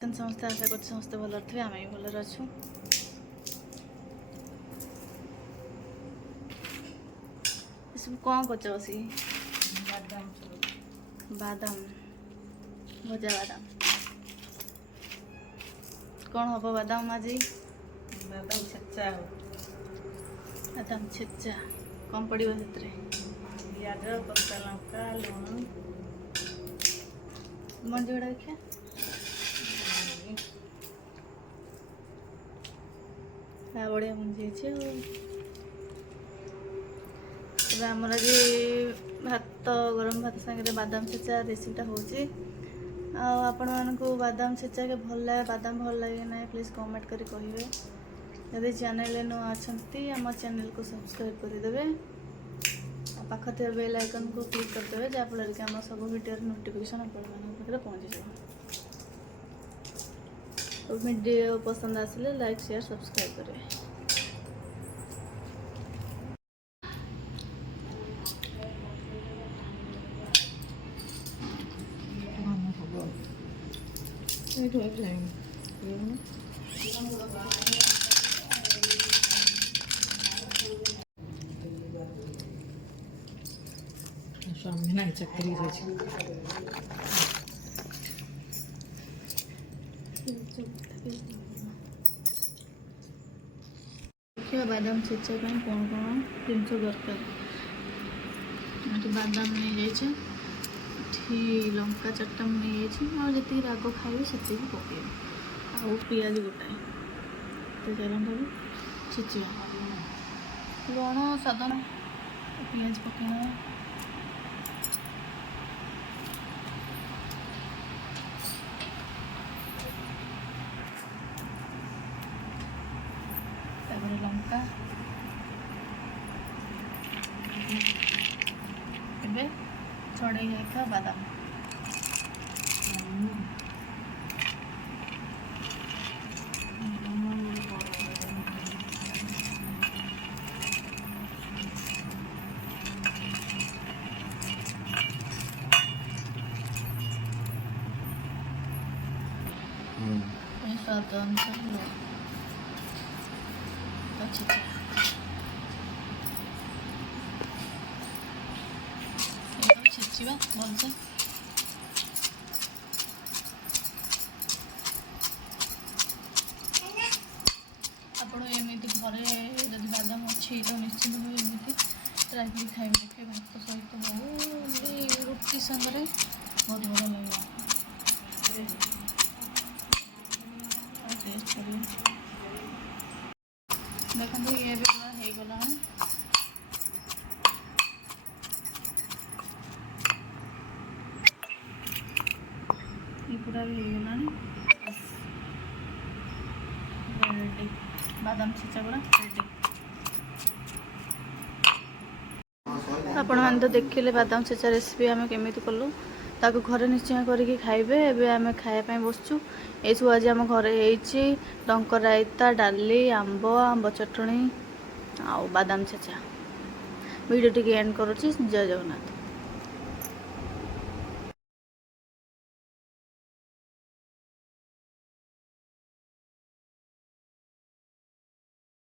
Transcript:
समस्ते आशा कर समस्ते भल थे आम भी भल अच्छु सब कौन कर बादाम भजा बादाम कौन हम बादाम आज बादाम छेचा बादाम छेचा कौन पड़ो से पियाज कच्चा लंका लुण मंडी गुड़ा देखिए बढ़िया मंजी आमर आज भात गरम भात सागे बादाम छेचा रेसिपीटा हो आपण मानक बादाम छेचा के भल लगे बादाम भल लगे ना प्लीज कमेंट करी कहिबे यदि चैनल नुआ अच्छी आम चैनल को सब्सक्राइब करदे पाखे बेल आइकन को क्लिक करदे जहाँफल कि आम सब वीडियो नोटिफिकेशन आप पहुँची जाए वीडियो पसंद आसिले लाइक शेयर सब्सक्राइब करें। स्वामी ना चक्करी देखिए बादाम छेचा कौन कौन जिनस दरकार बादाम नहीं जाइए लंका चार्टा नहीं जाइए जी राग खाइबे से पकड़े आउ पियाज गोटाए तो चलता छेचिया लुण साधारण पियाज पकड़ा लंका ए छड़े जाता बादाम स्वाद अनुसार छेचिबा भलसे आपण एमती घरे जब बादाम अच्छी तो निश्चित भाव एमती ट्राए कर खाइबे देखे भात सहित हो रुटी संगे बहुत भल लगे टेस्ट कर देखते ये भी पूरा हो गला ये पूरा भी हो गला रेडी बादाम छेचा पूरा रेडी आपण मैंने तो देखिले बादाम छेचा रेसिपी आम केमी कलु ताको घरे निश्चय करके खाइबे एबे आमे खाया बसचु ये सब आज आम घरे होइछि डंक रायता डाली आंब चटणी आ बादाम छेचा वीडियो टी एंड करुछि। जय जगन्नाथ।